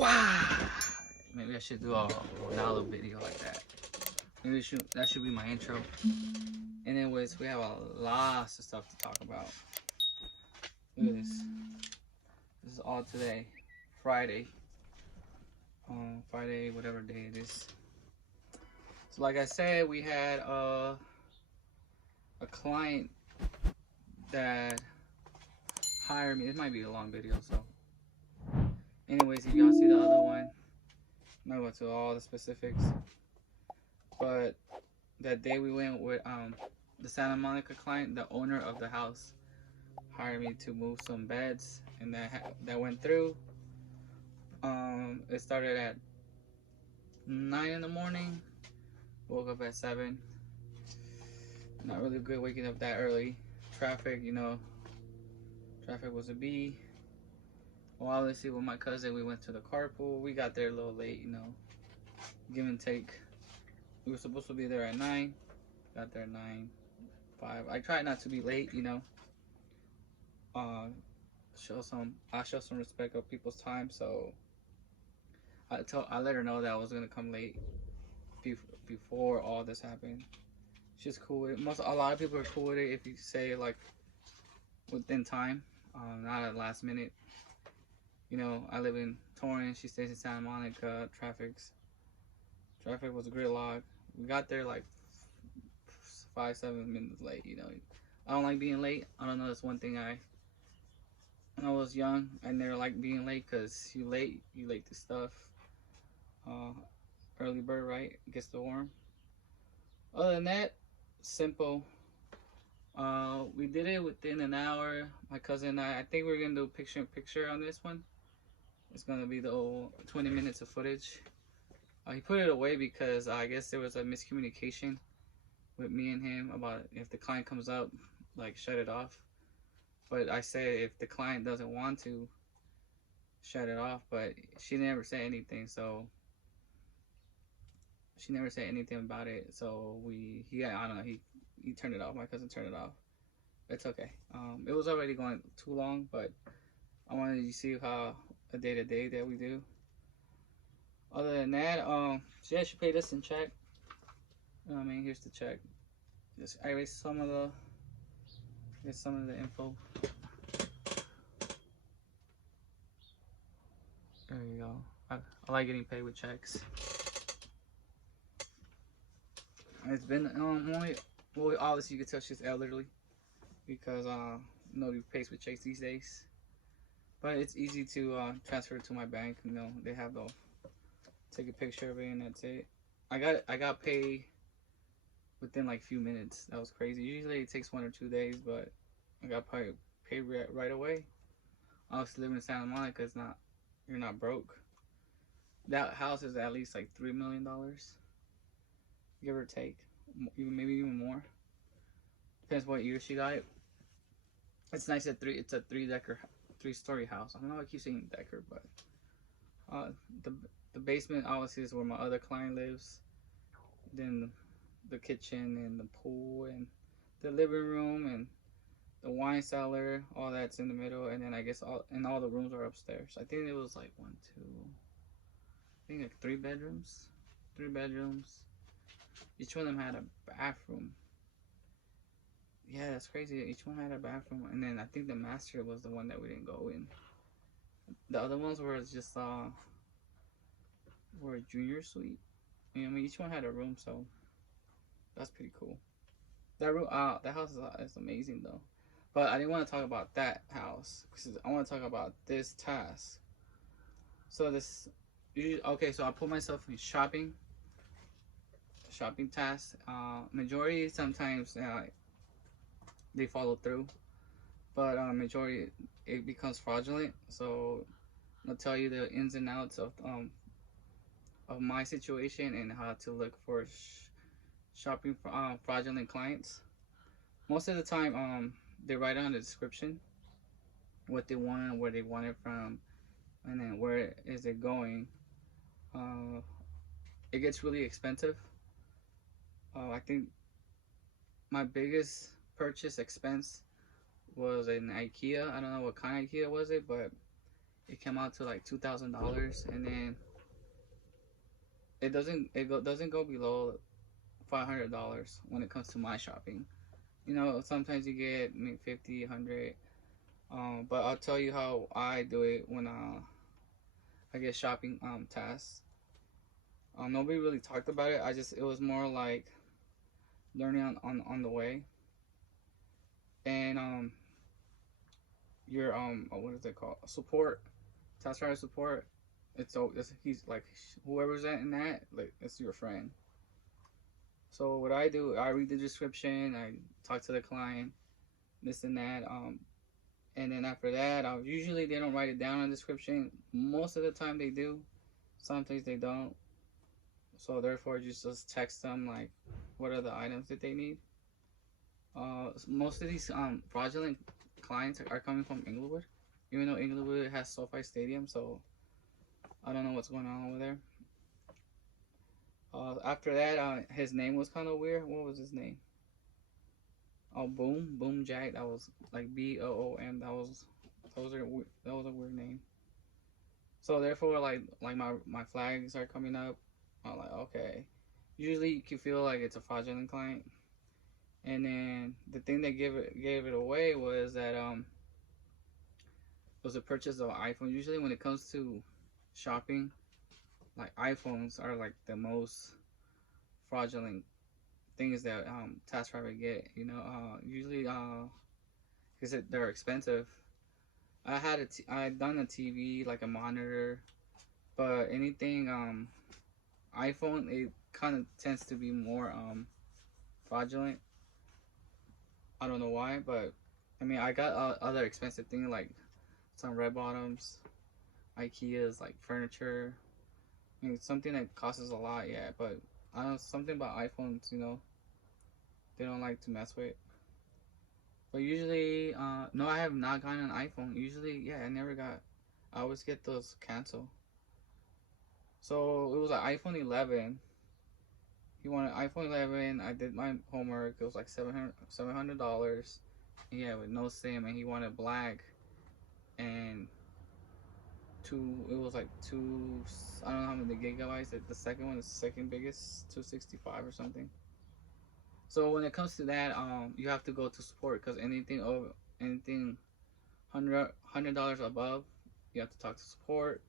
Wow. Maybe I should do a Ronaldo video like that. Maybe that should be my intro. Anyways, we have a lot of stuff to talk about. Look at this. This is all today, Friday. Friday, whatever day it is. So like I said, we had a client that hired me. This might be a long video, so anyways, if y'all see the other one, I'm not going to all the specifics, but that day we went with the Santa Monica client, the owner of the house hired me to move some beds, and that went through. It started at 9 in the morning, woke up at 7. Not really good waking up that early. Traffic, you know, traffic was a B. Well, obviously with my cousin, we went to the carpool. We got there a little late, you know, give and take. We were supposed to be there at 9, got there at 9:05. I tried not to be late, you know. I show some respect of people's time, so I let her know that I was gonna come late before all this happened. She's cool with it. A lot of people are cool with it if you say like within time, not at last minute. You know, I live in Torrance. She stays in Santa Monica. Traffic was a gridlock. We got there like 5-7 minutes late. You know, I don't like being late. I don't know. That's one thing when I was young, I never liked being late because you late to stuff. Early bird, right? Gets the worm. Other than that, simple. We did it within an hour. My cousin and I think we're gonna do picture on this one. It's gonna be the old 20 minutes of footage. He put it away because I guess there was a miscommunication with me and him about if the client comes up, like shut it off. But I said if the client doesn't want to, shut it off. But she never said anything, so she never said anything about it. So I don't know. He turned it off. My cousin turned it off. It's okay. It was already going too long, but I wanted you to see how a day-to-day that we do. Other than that, yeah, she paid us in check. I mean, here's the check. I erased some of the info. There you go. I like getting paid with checks. It's been only, well, obviously you can tell she's elderly because nobody pays with checks these days. But it's easy to transfer it to my bank. You know, they have the take a picture of it and that's it. I got paid within like a few minutes. That was crazy. Usually it takes 1 or 2 days, but I got paid right away. Obviously living in Santa Monica is not, you're not broke. That house is at least like $3 million, give or take, maybe even more. Depends what year she got it. It's nice at it's a 3-story house. I don't know, I keep saying decker, but the basement obviously is where my other client lives. Then the kitchen and the pool and the living room and the wine cellar, all that's in the middle, and then I guess all the rooms are upstairs. I think it was like 1, 2, I think like 3 bedrooms. 3 bedrooms. Each one of them had a bathroom. Yeah, that's crazy. Each one had a bathroom, and then I think the master was the one that we didn't go in. The other ones were just were a junior suite. I mean, each one had a room, so that's pretty cool. That room, that house is amazing though. But I didn't want to talk about that house because I want to talk about this task. So okay, so I put myself in shopping tasks. Majority sometimes they follow through, but majority it becomes fraudulent. So I'll tell you the ins and outs of my situation and how to look for shopping for fraudulent clients. Most of the time, they write on the description what they want, where they want it from, and then where is it going. It gets really expensive. I think my biggest purchase expense was an IKEA. I don't know what kind of IKEA was it, but it came out to like $2,000, and then doesn't go below $500 when it comes to my shopping. You know, sometimes you get maybe 50, 100. But I'll tell you how I do it when I get shopping tasks. Nobody really talked about it. It was more like learning on the way. And your what is it called? Support, TaskRabbit support. He's like whoever's in that, like it's your friend. So what I do, I read the description, I talk to the client, this and that. And then after that, usually they don't write it down in the description. Most of the time they do. Sometimes they don't. So therefore, just text them like, what are the items that they need. Most of these fraudulent clients are coming from Inglewood, even though Inglewood has SoFi Stadium. So I don't know what's going on over there. After that, his name was kind of weird. What was his name? Oh, Boom Jack. That was like BOOM. That was a weird name. So therefore, like my flags are coming up. I'm like, okay. Usually you can feel like it's a fraudulent client. And then the thing that gave it away was that was a purchase of an iPhone. Usually when it comes to shopping, like iPhones are like the most fraudulent things that TaskRabbit get. You know, usually because they're expensive. I had done a TV, like a monitor, but anything iPhone, it kind of tends to be more fraudulent. I don't know why, but I mean, I got other expensive things like some red bottoms, IKEA's like furniture. I mean, something that costs a lot, yeah. But I don't know, something about iPhones, you know, they don't like to mess with. But usually, no, I have not gotten an iPhone. Usually, yeah, I never got. I always get those canceled. So it was an iPhone 11. He wanted iPhone 11. I did my homework. It was like $700. Yeah, with no SIM, and he wanted black. And it was like two. I don't know how many gigabytes. The second one is the second biggest, 265 or something. So when it comes to that, you have to go to support because anything $100 above, you have to talk to support,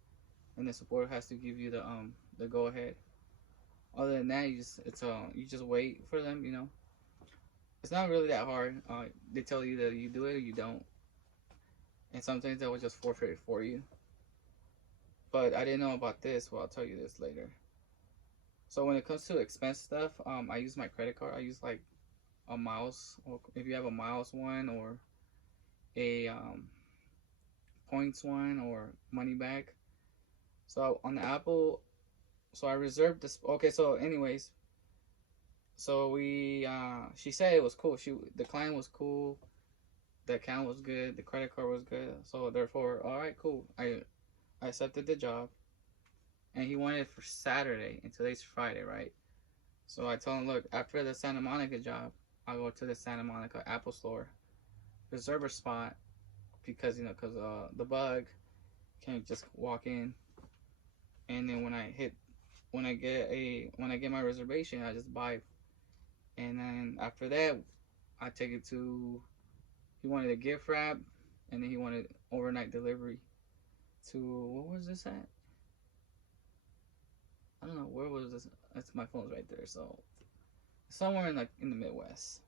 and the support has to give you the go ahead. Other than that, you just wait for them. You know, it's not really that hard. They tell you that you do it or you don't, and sometimes they will just forfeit it for you. But I didn't know about this. Well, I'll tell you this later. So when it comes to expense stuff, I use my credit card. I use like a miles, or if you have a miles one or a points one or money back. So on the Apple, so I reserved this. Okay, so anyways, so she said it was cool. The client was cool, the account was good, the credit card was good. So therefore, all right, cool. I accepted the job, and he wanted it for Saturday, and today's Friday, right? So I told him, look, after the Santa Monica job, I'll go to the Santa Monica Apple Store, reserve a spot, because the bug can't just walk in, and then when I get my reservation, I just buy, and then after that, I take it to. He wanted a gift wrap, and then he wanted overnight delivery to, what was this at? I don't know, where was this? That's my phone's right there. So somewhere in the Midwest.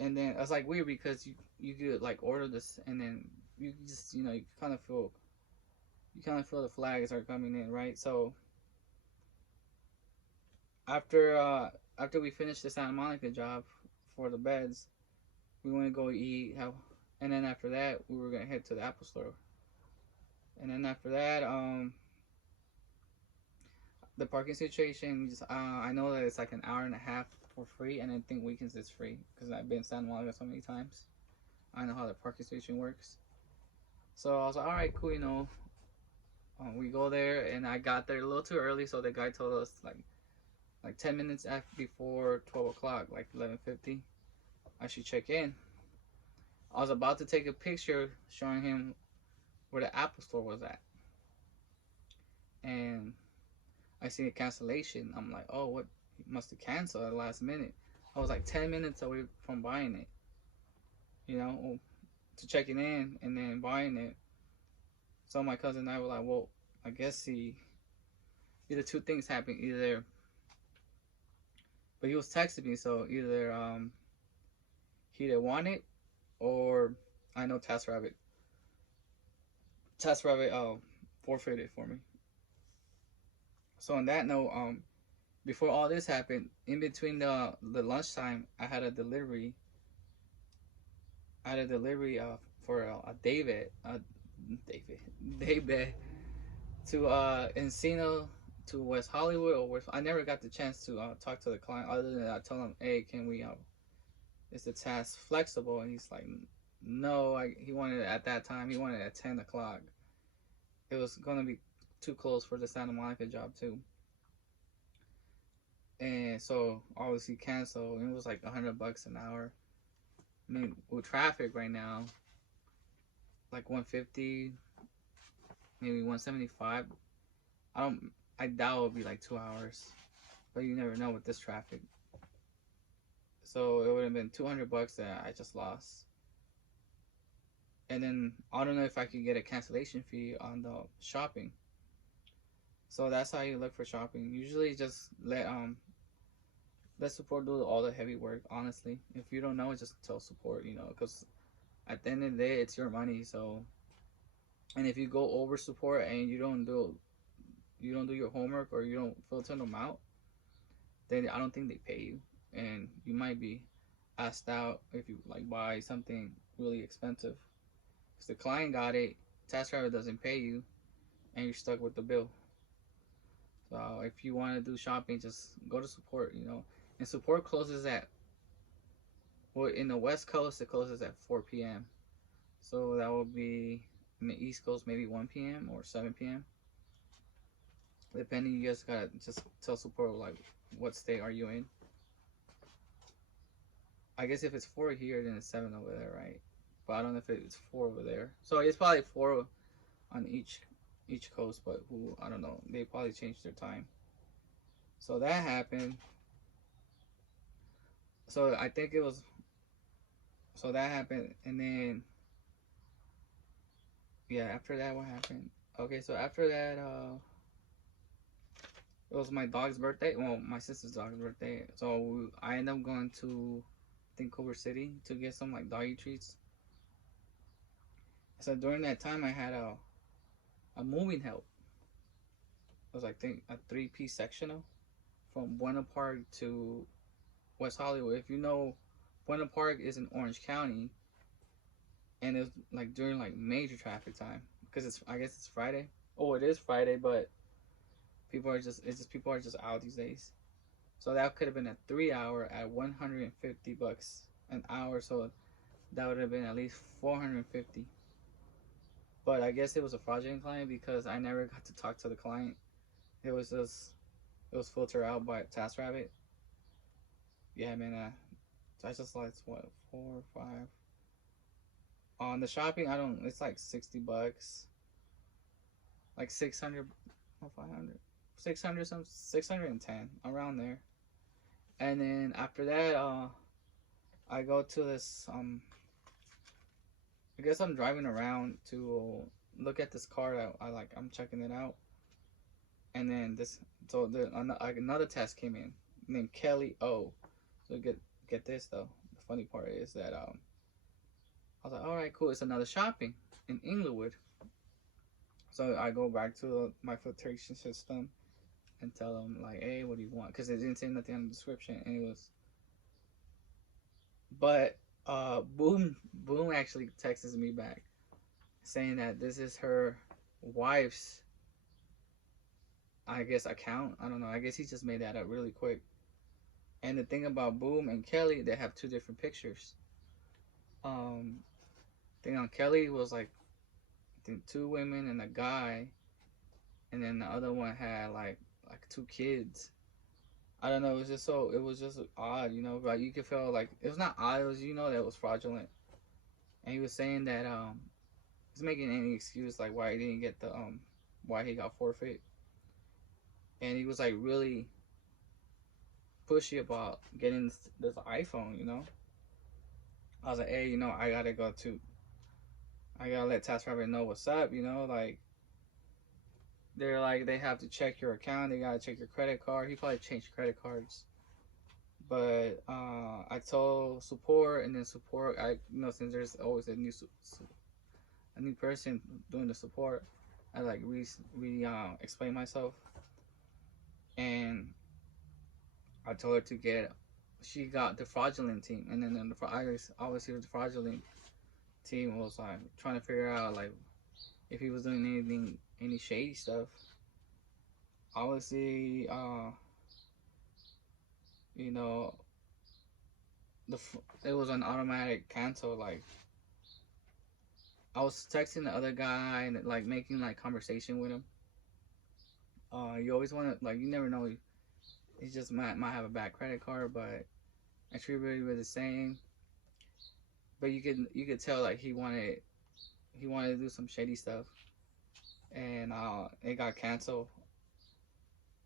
And then it's like weird because you could like order this, and then you just you kind of feel the flags are coming in, right? So after we finished the Santa Monica job for the beds, we want to go eat, and then after that we were gonna head to the Apple Store. And then after that, the parking situation, I know that it's like an hour and a half for free, and I think weekends it's free because I've been to Santa Monica so many times. I know how the parking station works. So I was like, all right, cool, we go there, and I got there a little too early, so the guy told us like 10 minutes before 12 o'clock, like 11:50, I should check in. I was about to take a picture showing him where the Apple store was at, and I seen a cancellation. I'm like, oh, what? He must have canceled at the last minute. I was like 10 minutes away from buying it, you know, to checking in and then buying it. So my cousin and I were like, well, I guess either two things happened. Either, but he was texting me, so either he didn't want it, or I know TaskRabbit forfeited for me. So on that note, before all this happened, in between the lunchtime, I had a delivery. For a David to Encino to West Hollywood or West. I never got the chance to talk to the client other than I told him, hey, can we is the task flexible? And he's like, no. He wanted it at that time. He wanted it at 10 o'clock. It was gonna be too close for the Santa Monica job too. And so obviously canceled. And it was like $100 an hour. I mean, with traffic right now, like 150, maybe 175. I doubt it'll be like 2 hours, but you never know with this traffic. So it would have been $200 that I just lost. And then I don't know if I could get a cancellation fee on the shopping. So that's how you look for shopping. Usually just let support do all the heavy work, honestly. If you don't know, just tell support, because at the end of the day, it's your money. So, and if you go over support and you don't do your homework or you don't filter them out, then I don't think they pay you, and you might be asked out if you like buy something really expensive. Because the client got it, TaskRabbit doesn't pay you, and you're stuck with the bill. So if you want to do shopping, just go to support, And support closes in the West Coast, it closes at 4 p.m. So that will be in the East Coast, maybe 1 p.m. or 7 p.m. Depending, you guys gotta just tell support like what state are you in. I guess if it's 4 here, then it's 7 over there, right? But I don't know if it's 4 over there. So it's probably 4 on each coast, but I don't know. They probably changed their time. So that happened. So I think it was. So that happened, and then yeah, after that, what happened? Okay, so after that, it was my dog's birthday. Well, my sister's dog's birthday. So I ended up going to, I think, Culver City to get some like doggy treats. So during that time, I had a moving help. It was, I think, a 3-piece sectional from Buena Park to West Hollywood. If you know, Buena Park is in Orange County, and it's like during like major traffic time because I guess it's Friday. Oh, it is Friday, but people are just out these days. So that could have been a 3-hour at $150 an hour. So that would have been at least $450. But I guess it was a fraudulent client because I never got to talk to the client. It was filtered out by TaskRabbit. Yeah, man. So I just lost what, 4 or 5. On the shopping, it's like $60, like 600, 500, 600, 610 around there. And then after that, I go to this. I guess I'm driving around to look at this car that I'm checking it out, and then another test came in named Kelly O. So get this though. The funny part is that I was like, all right, cool. It's another shopping in Inglewood. So I go back to my filtration system and tell them like, hey, what do you want? Because it didn't say nothing on the description, and it was. But Boom actually texts me back saying that this is her wife's, I guess, account. I don't know. I guess he just made that up really quick. And the thing about Boom and Kelly, they have 2 different pictures. Thing on Kelly was like, I think 2 women and a guy, and then the other one had like 2 kids. I don't know. It was just odd, But you could feel like it was not odd. It was, that it was fraudulent. And he was saying that he's making any excuse like why he didn't get the why he got forfeit, and he was like really pushy about getting this iPhone. I was like, hey, I gotta let TaskRabbit know what's up. Like they're like they have to check your account, they gotta check your credit card. He probably changed credit cards. But I told support, and then support, since there's always a new person doing the support, I like explain myself, and I told her to she got the fraudulent team, and then obviously the fraudulent team was like trying to figure out like if he was doing any shady stuff. Obviously, you know, it was an automatic cancel. Like I was texting the other guy and like making like conversation with him. You always want to, like, you never know. He just might have a bad credit card, but I treat everybody were the same. But you could tell like he wanted to do some shady stuff, and it got canceled.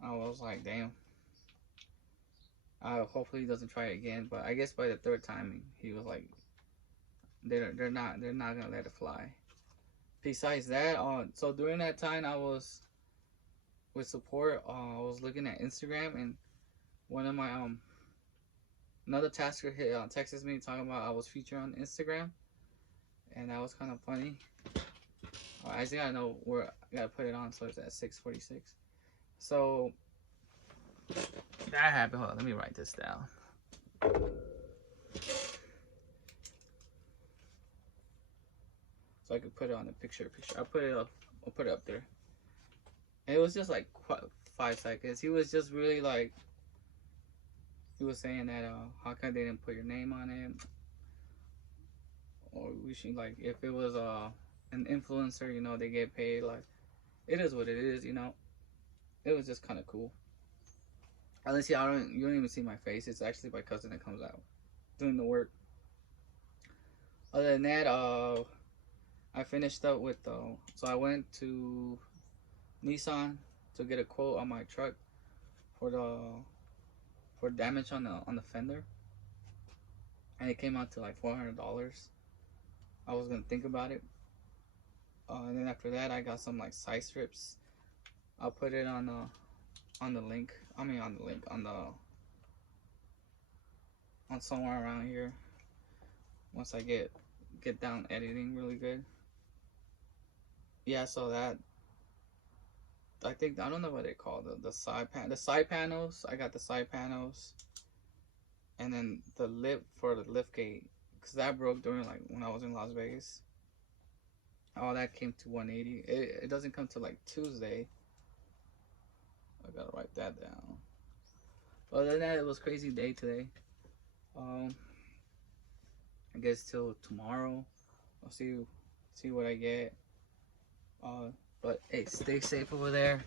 I was like, damn. Hopefully he doesn't try it again. But I guess by the third time he was like, they're not gonna let it fly. Besides that, so during that time I was with support. I was looking at Instagram, and one of my another tasker texted me talking about I was featured on Instagram, and that was kind of funny. I just gotta know where I gotta put it on, so it's at 6:46. So that happened. Hold on, let me write this down. So I could put it on the picture. I'll put it up there. And it was just like 5 seconds. He was just really like, he was saying that how come they didn't put your name on it, or we should, like, if it was an influencer, they get paid. Like, it is what it is. It was just kind of cool. Unless you don't even see my face. It's actually my cousin that comes out doing the work. Other than that, I finished up with so I went to Nissan to get a quote on my truck for damage on the fender, and it came out to like $400. I was gonna think about it, and then after that I got some like side strips. I'll put it on the link. On somewhere around here once I get down editing really good. Yeah, so that, I don't know what they call the side panels. I got the side panels, and then the lip for the lift gate, because that broke during like when I was in Las Vegas. All that came to 180. It doesn't come to like Tuesday. I gotta write that down. Other than that, it was a crazy day today. I guess till tomorrow I'll see what I get. But hey, stay safe over there.